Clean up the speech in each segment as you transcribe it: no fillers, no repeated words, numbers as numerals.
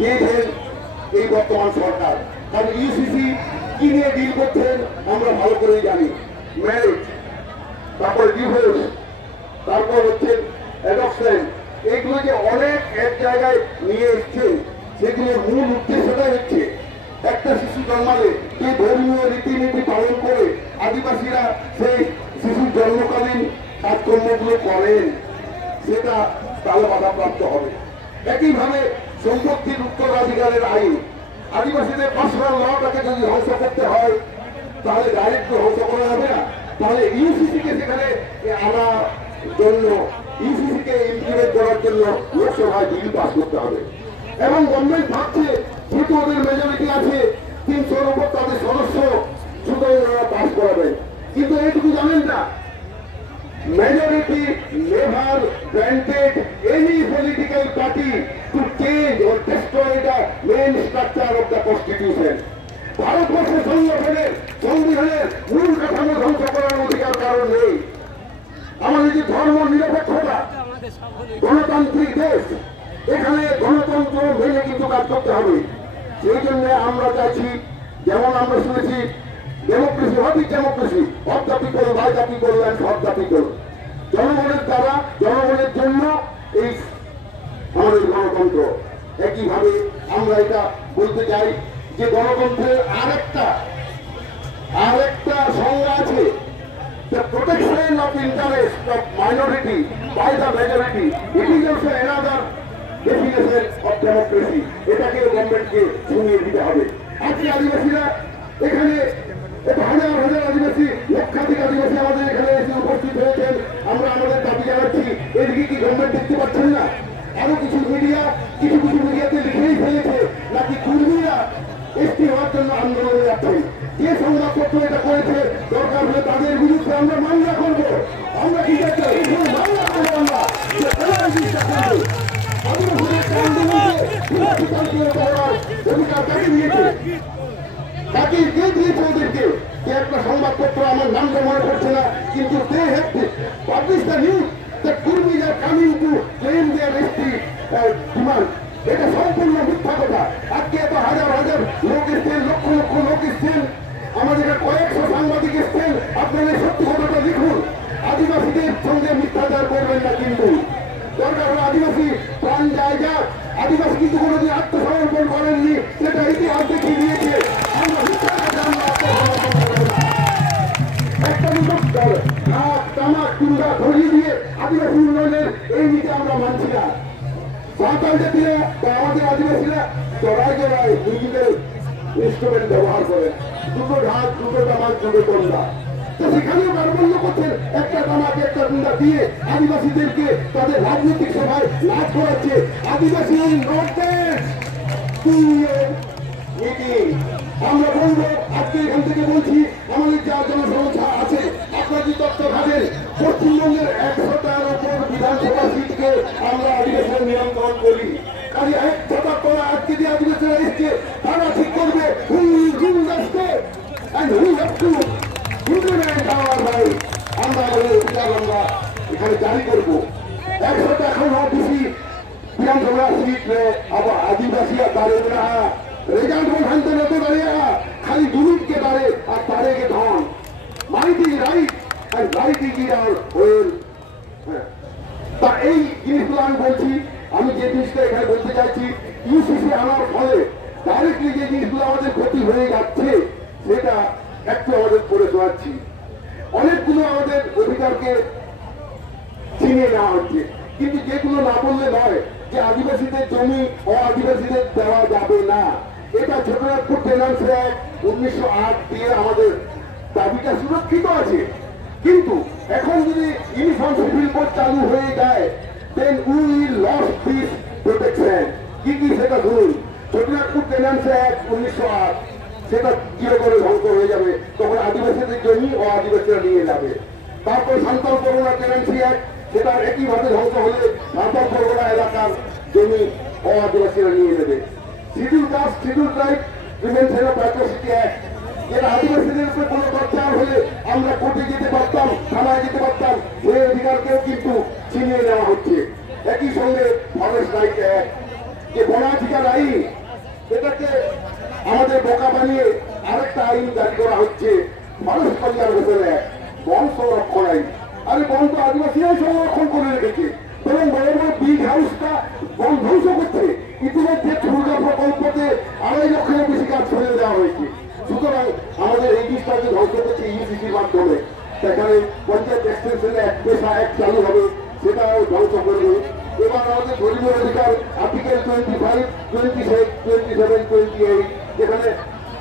চেয়েছেন এই বর্তমান সরকার। কারণ ইউসিসি কি নিয়ে ডিল করছেন আমরা ভালো করেই জানি। ম্যারেজ, তারপর ডিভোর্স, তারপর হচ্ছে অ্যাডপশন, এইগুলো যে অনেক এক জায়গায় নিয়ে এসছে, সেগুলোর মূল উদ্দেশ্যটাই হচ্ছে একটা শিশু জন্মালে যে ধর্মীয় রীতিনীতি পালন করে আদিবাসীরা সেই শিশুর জন্মকালীন কাজকর্মগুলো করেন, সেটা তাহলে বাধাপ্রাপ্ত হবে। একইভাবে সম্পত্তির উত্তরাধিকারের আইন, আদিবাসীদের পার্সোনাল লটাকে যদি ধ্বংস করতে হয় তাহলে ডাইরেক্ট ধ্বংস করা যাবে না, তাহলে ইউসিসিকে সেখানে আনার জন্য, ইউসিসিকে ইমপ্লিমেন্ট করার জন্য লোকসভায় বিল পাস করতে হবে। এবং গভর্নমেন্ট ভাবছে যেহেতু ওদের মেজরিটি আছে 300-র উপর তাদের সদস্য, সুতরাং ওরা পাস করাবেন। কিন্তু এইটুকু জানেন না, majority never granted any political party to change or destroy the main structure of the constitution. ভারতবর্ষের সংবিধানের মূল কাঠামো ধ্বংস করার অধিকার কারণ নেই। আমাদের যে ধর্ম নিরপেক্ষতা, গণতান্ত্রিক দেশ, এখানে গণতন্ত্র মেনে কিন্তু কাজ করতে হবে। সেই জন্য আমরা চাইছি, যেমন আমরা শুনেছি democracy, what is democracy? Of the people, by the people and for the people. জনগণের দ্বারা, জনগণের জন্য এই আমাদের গণতন্ত্র। একইভাবে আমরা এটা বলতে চাই যে গণতন্ত্রের আরেকটা সংজ্ঞা আছে, the protection of interest of minority by the majority. It is also another definition of democracy. এটাকে গভর্নমেন্টকে শুনিয়ে দিতে হবে। আজকে আদিবাসীরা এখানে হাজার হাজার আদিবাসী, লক্ষাধিক আদিবাসী আমাদের এখানে এসে উপস্থিত হয়েছেন। আমরা আমাদের দাবি জানাচ্ছি, এদিকে কি গভর্নমেন্ট দেখতে পাচ্ছেন না? আরো কিছু মিডিয়াতে লিখেই ফেলেছে নাকি কুর্মীরা এসটি হওয়ার জন্য আন্দোলনে যাচ্ছেন। যে সংবাদপত্র এটা করেছে, দরকার হলে তাদের বিরুদ্ধে আমরা মামলা করবো। আমরা কি চাই? মামলা করবো আমরা, আদিবাসীদের আন্দোলনকে অধিকার কাকে দিয়েছে, তাকে কে দিয়েছে ওদেরকে? যে একটা সংবাদপত্র, আমার নামটা মনে পড়ছে না, কিন্তু they have published the news that Kurmis are coming to claim their ST demand. এটা সম্পূর্ণ মিথ্যা কথা। আজকে এত হাজার হাজার লোক এসছেন, লক্ষ লক্ষ লোক এসছেন, আমাদের কয়েকশো সাংবাদিক এসছেন। আপনারা সত্যি কথাটা লিখুন, আদিবাসীদের সঙ্গে মিথ্যাচার করবেন না। কিন্তু দরকার হলো আদিবাসী প্রাণ জায়গা, আদিবাসী কিন্তু কোনোদিন আত্মসমর্পণ করেননি, সেটা ইতিহাস দেখিয়ে দিয়েছে। আমরা মিথ্যা কথা, আমরা একটা ভাত তামাক কিংবা ধরিয়ে দিয়ে আদিবাসী উন্নয়নের এই নীতি আমরা মানছি না। সাঁওতাল জাতিরা বা আমাদের আদিবাসীরা জড়ায় নিজেদের ইনস্ট্রুমেন্ট ব্যবহার করে, দুটো ঢাক, দুটো তামাক, দুটো কন্যা। তো সেখানেও কার্বন্য করছেন, একটা তামাক একটা গুন্ডা দিয়ে আদিবাসীদেরকে তাদের রাজনৈতিক সভায় লাভ করাচ্ছে। আদিবাসী আমরা বলবো, আজকে এখান থেকে বলছি, আমাদের যা জনসংখ্যা আছে, আপনার যে তথ্য ভাবেন, পশ্চিমবঙ্গের 100টার উপর বিধানসভা সিটকে আমরা আদিবাসীরা নিয়ন্ত্রণ করি। কাজে একটা করা আজকে যে আদিবাসীরা এসছে, তারা ঠিক করবে আমরা আমাদের অধিকার আমরা এখানে জারি করবো। 100টা এখন বেশি বিধানসভা সিট আবার আদিবাসী আর দাঁড়িয়ে না, রেজাল্ট ভাঙতে নতে দাঁড়িয়ে খালি দুর্নীতিকে দাঁড়ে আর তাদেরকে ধন মাইটি রাইট আর রাইট ইজ আওয়ার ওয়েল। তা এই জিনিসগুলো আমি বলছি, আমি যে জিনিসটা এখানে বলতে চাইছি, ইউসিসি আনার ফলে ডাইরেক্টলি যে জিনিসগুলো আমাদের ক্ষতি হয়ে যাচ্ছে, সেটা একটু আমাদের করে শোনাচ্ছি। অনেকগুলো আমাদের অধিকারকে ছিনিয়ে নেওয়া হচ্ছে, কিন্তু যেগুলো না বললে নয়, যে আদিবাসীদের জমি আদিবাসীদের দেওয়া যাবে না, এটা ছোটনাগপুর টেনান্স অ্যাক্ট 1908 দিয়ে আমাদের দাবিটা সুরক্ষিত আছে। কিন্তু এখন যদি ইউনিফর্ম সিভিল কোড চালু হয়ে যায়, then we will lose this protection. কি সেটা ধরুন, ছোটনাগপুর টেনান্স অ্যাক্ট 1908, সেটা কিভাবে করে ধ্বংস হয়ে যাবে, তখন আদিবাসীদের জমি আদিবাসীরা নিয়ে যাবে। তারপর সান্তাল পরগনা টেনান্সি অ্যাক্ট, সেটা একইভাবে ধ্বংস হলে সান্তাল পরগনা এলাকার জমি আদিবাসীরা নিয়ে নেবে। Schedule caste, schedule tribe prevention of atrocity act, এরা আদিবাসীদের উপরে কোনো অত্যাচার হলে আমরা কোর্টে যেতে পারতাম, থানায় যেতে পারতাম, সেই অধিকারকেও কিন্তু ছিনিয়ে নেওয়া হচ্ছে। একই সঙ্গে ফরেস্ট রাইট অ্যাক্ট, যে বনাধিকার আইন, এটাকে আমাদের বোকা বানিয়ে আরেকটা আইন জারি করা হচ্ছে, ফরেস্ট কনজারভেশন অ্যাক্ট, বন সংরক্ষণ আইন। আরে বন তো আদিবাসীরাই সংরক্ষণ করে রেখেছে, এবং বড় বড় বিগ হাউসটা বন ধ্বংস করছে। ইতিমধ্যে দুর্গা প্রকল্পতে 2.5 লক্ষের বেশি গাছ ফেলে দেওয়া হয়েছে। সুতরাং আমাদের এই জিনিসটাকে ধ্বংস করছে ইউসিসির মাধ্যমে। সেখানে পঞ্চায়েত এক্সটেনশন অ্যাক্ট, পেশা অ্যাক্ট চালু হবে, সেটাও ধ্বংস করবে। এবার আমাদের ধর্মীয় অধিকার আর্টিকেল 25, 26, 27, 28, যেখানে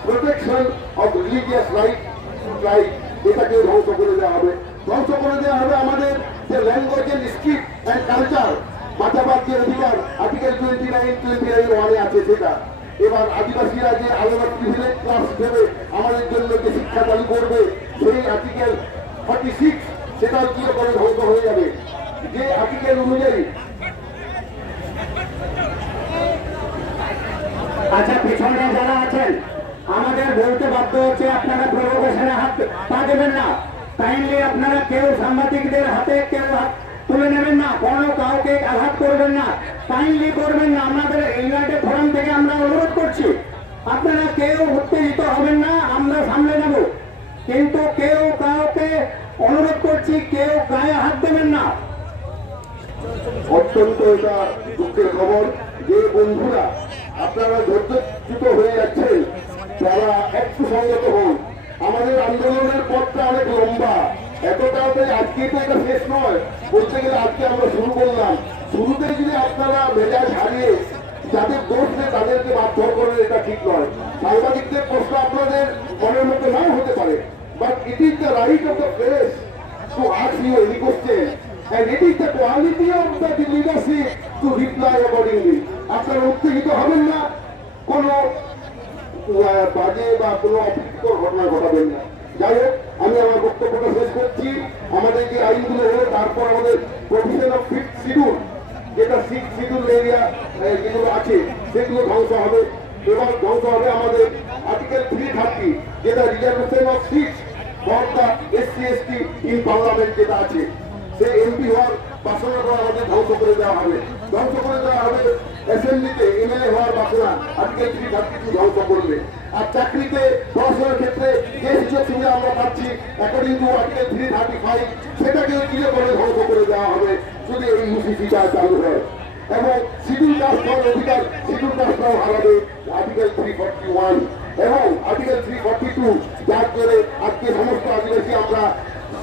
প্রোটেকশন অফ রিলিজিয়াস রাইট, এটাকে ধ্বংস করে দেওয়া হবে। ধ্বংস করে দেওয়া হবে আমাদের যে language and script and culture বাঁচাবার যে অধিকার আর্টিকেল 29 আছে সেটা। এবার আদিবাসীরা যে আলাদা প্রিভিলেজ ক্লাস দেবে আমাদের জন্য যে শিক্ষা চালু করবে, সেই আর্টিকেল 46 সেটাও কি করে ধ্বংস হয়ে যাবে। যে আর্টিকেল অনুযায়ী আচ্ছা, পিছনে যারা আছেন আমাদের বলতে বাধ্য হচ্ছে, আপনারা প্রভোকেশনে হাত পা দেবেন না। কাইন্ডলি আপনারা কেউ সাংবাদিকদের হাতে কেউ হাত তুলে নেবেন না, কোনো কাউকে আঘাত করবেন না, কাইন্ডলি করবেন না। আমাদের ইউনাইটেড ফোরাম থেকে আমরা অনুরোধ করছি, আপনারা কেউ উত্তেজিত হবেন না, আমরা সামলে নেব, কিন্তু কেউ কাউকে অনুরোধ করছি কেউ গায়ে হাত দেবেন না। অত্যন্ত এটা দুঃখের খবর যে বন্ধুরা আপনারা ধৈর্যচ্যুত হয়ে যাচ্ছেন, তারা একটু সংগত হন। আমাদের আন্দোলনের পথটা অনেক লম্বা, এত তাড়াতাড়ি আজকে তো এটা শেষ নয়। বলতে গেলে আজকে আমরা শুরু করলাম, শুরুতে যদি আপনারা মেজাজ হারিয়ে যাদের দোষ নেই তাদেরকে মারধর করেন, এটা ঠিক নয়। সাংবাদিকদের প্রশ্ন আপনাদের মনের মতো নাও হতে পারে, but it is the right of the press to ask you any question, and it is the quality of the leadership to reply accordingly. আপনারা উত্তেজিত হবেন না, কোনো বাজে বা কোনো অপ্রীতিকর ঘটনা ঘটাবেন না। যাই হোক, আমি আমার বক্তব্যটা শেষ করছি। আমাদের যে আইনগুলো হলো, তারপর আমাদের প্রভিশন অফ 5th শিডিউল, যেটা 6th শিডিউল এরিয়া যেগুলো আছে সেগুলো ধ্বংস হবে। এবার ধ্বংস হবে আমাদের আর্টিকেল 330, যেটা reservation of seat for the SC/ST in parliament যেটা আছে, সেই এমপি হওয়ার বাসনাটা আমাদের ধ্বংস করে দেওয়া হবে। ধ্বংস করে দেওয়া হবে অ্যাসেম্বলিতে এমএলএ হওয়ার বাসনা, আর্টিকেল 330 ধ্বংস করবে। আর চাকরিতে পড়াশোনার ক্ষেত্রে যে সুযোগ সুবিধা আমরা পাচ্ছি অ্যাকর্ডিং টু আর্টিকেল 335, সেটাকে কি করে ধ্বংস করে দেওয়া হবে যদি এই ইউসিসিটা চালু হয়। এবং শিডিউল কাস্ট হওয়ার অধিকার শিডিউল কাস্টরাও হারাবে আর্টিকেল 341 এবং আর্টিকেল 342, যার জন্য আজকে সমস্ত আদিবাসী আমরা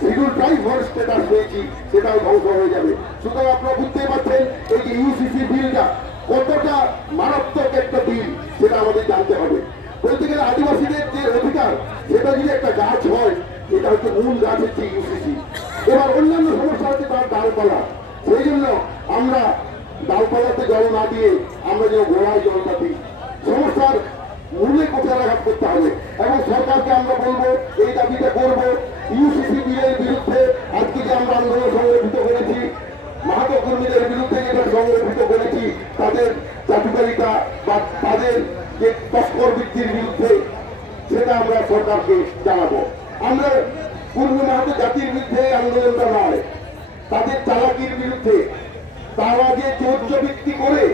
শিডিউল ট্রাইব স্ট্যাটাস পেয়েছি, সেটাও ধ্বংস হয়ে যাবে। সুতরাং আপনারা বুঝতেই পারছেন এই যে ইউসিসি বিলটা কতটা মারাত্মক একটা বিল, সেটা আমাদের জানতে হবে। বলতে গেলে আদিবাসীদের যে অধিকার, সেটা যদি একটা গাছ হয়, এটা হচ্ছে মূল গাছ হচ্ছে ইউসিসি। এবার অন্যান্য সমস্যা হচ্ছে তার ডালপালা, সেই জন্য আমরা ডালপালাতে জল না দিয়ে আমরা যেন গোড়ায় জলটা দিই। সমস্যার মূলে কোথায় করতে হবে এবং সরকারকে আমরা বলবো এই দাবিটা করবো। ইউসিসি বিলের বিরুদ্ধে আজকে যে আমরা আন্দোলন সংগঠিত করেছি, মাহাতো কর্মীদের বিরুদ্ধে যেটা সংগঠিত করেছি, তাদের চাটুকারিতা বা তাদের যে তস্কর বৃদ্ধির বিরুদ্ধে, সেটা আমরা সরকারকে জানাবো। আমরা পূর্ব মাহাতো জাতির বিরুদ্ধে আন্দোলনটা নয়, তাদের চালাকির বিরুদ্ধে। তারা যে চৌর্যবৃত্তি করে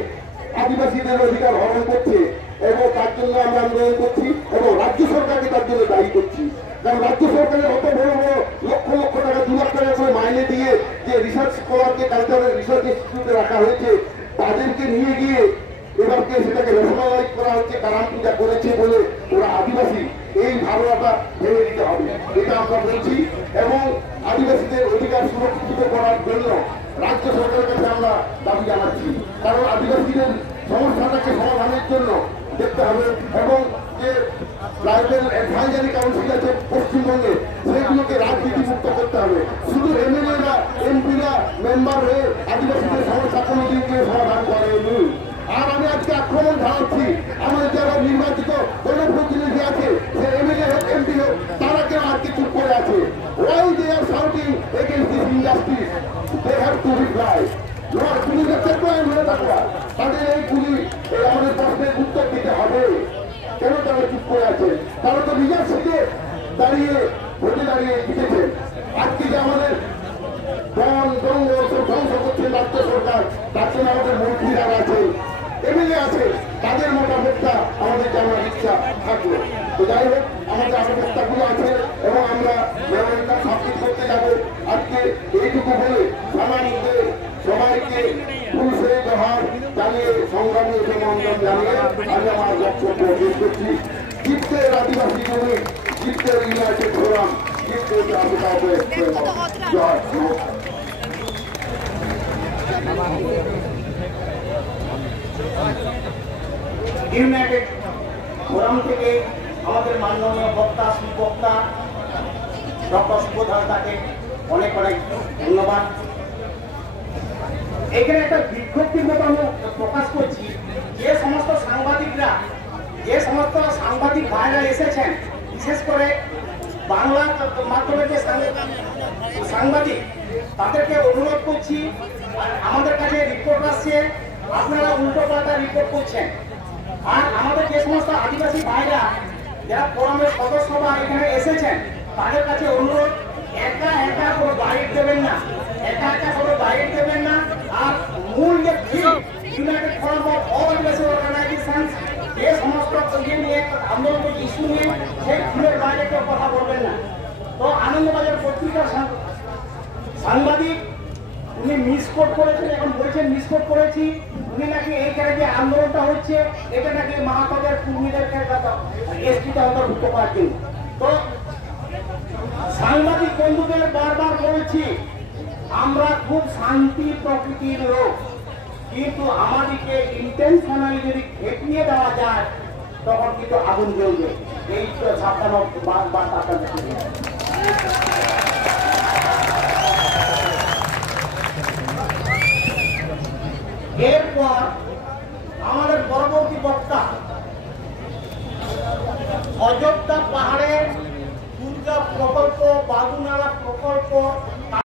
আদিবাসীদের অধিকার হরণ করছে এবং তার জন্য আমরা আন্দোলন করছি এবং রাজ্য সরকারকে তার জন্য দায়ী করছি। কারণ রাজ্য সরকারের অত বড় বড় লক্ষ লক্ষ টাকা, 2 লাখ টাকা করে মাইনে দিয়ে যে রিসার্চ স্কলারকে কালচারাল রিসার্চ ইনস্টিটিউটে রাখা হয়েছে, তাদেরকে নিয়ে গিয়ে এবারকে সেটাকে ন্যাশনালাইজ করা হচ্ছে, কারাম পূজা করেছে বলে ওরা আদিবাসী, এই ধারণাটা ভেঙে দিতে হবে, এটা আমরা বলছি। এবং আদিবাসীদের অধিকার সুরক্ষিত করার জন্য রাজ্য সরকারের কাছে আমরা দাবি জানাচ্ছি। কারণ আদিবাসীদের সমস্যাটাকে সমাধানের জন্য দেখতে হবে এবং যে ট্রাইবাল অ্যাডভাইজারি কাউন্সিল আছে পশ্চিমবঙ্গে, সেগুলোকে রাজনীতি মুক্ত করতে হবে। শুধু এমএলএরা, এমপিরা মেম্বার হয়ে আদিবাসীদের সমস্যা কোনোদিন কেউ সমাধান করেনি। আর আমি আজকে আক্রমণ ঢালাচ্ছি আমাদের যারা নির্বাচিত জনপ্রতিনিধি আছে, সে এমএলএ হোক, এমপি হোক, তারা কেন আজকে চুপ করে আছে? Why they are shouting against this injustice? They have to reply. পুলিশের চেষ্টায় মেরে থাকবা, তাদের এই পুলিশ এই আমাদের প্রশ্নের উত্তর দিতে হবে। কেন তারা চুপ করে আছে? তারা তো নিজের সিটে দাঁড়িয়ে ভোটে দাঁড়িয়ে জিতেছেন। আজকে যে আমাদের বন জঙ্গল সব ধ্বংস করছে রাজ্য সরকার, তার জন্য আমাদের মন্ত্রীরা আছেন, এমএলএ আছে তাদের মতামতটা আমাদের জানার ইচ্ছা থাকলো। তো যাই হোক, আমাদের আরো প্রস্তাবগুলো আছে এবং আমরা মেমোরিয়ালটা সাবমিট করতে যাবো। আজকে এইটুকু বলে সামান্যদের সবাইকে ফুলসে ব্যবহার চালিয়ে সংগ্রামী অভিনন্দন জানিয়ে আমি আমার বক্তব্য শেষ করছি। চিত্তের আদিবাসী জমি, চিত্তের ইউনাইটেড ফোরাম, চিত্তের জয়। ইউনাইটেড ফোরাম থেকে আমাদের মাননীয় বক্তা সুবক্তা ডক্টর সুবোধন তাকে অনেক অনেক ধন্যবাদ। এখানে একটা বিজ্ঞপ্তির মতো আমি প্রকাশ করছি, যে সমস্ত সাংবাদিক ভাইরা এসেছেন, বিশেষ করে বাংলা মাধ্যমে যে সাংবাদিক, তাদেরকে অনুরোধ করছি, আমাদের কাছে রিপোর্ট আসছে, আপনারা উল্টো পাল্টা রিপোর্ট করছেন। আর আমাদের যে সমস্ত আদিবাসী ভাইরা যারা ফোরামের সদস্য বা এখানে এসেছেন, তাদের কাছে অনুরোধ, একা একা কোনো বাইট দেবেন না, আর মূল যে United Forum of All Adivasi Organisation যে সমস্ত ইয়ে নিয়ে আন্দোলন ইস্যু নিয়ে সেই ফুলের বাইরে কেউ কথা বলবেন না। তো আনন্দবাজার পত্রিকার সাংবাদিক উনি মিসকোট করেছেন, এখন বলছেন মিসকোট করেছি, উনি নাকি এইখানে যে আন্দোলনটা হচ্ছে এটা নাকি মাহাতাদের কর্মীদেরকে এসটিতে অন্তর্ভুক্ত করার জন্য। তো সাংবাদিক বন্ধুদের বারবার বলছি, আমরা খুব শান্তি প্রকৃতির লোক, কিন্তু আমাদেরকে ইন্টেনশনালি যদি খেপিয়ে দেওয়া যায় তখন কিন্তু আগুন জ্বলবে। এই তো সাবধান বার্তা। এরপর আমাদের পরবর্তী বক্তা অযোধ্যা পাহাড়ের দুর্গা প্রকল্প, বাগুনাড়া প্রকল্প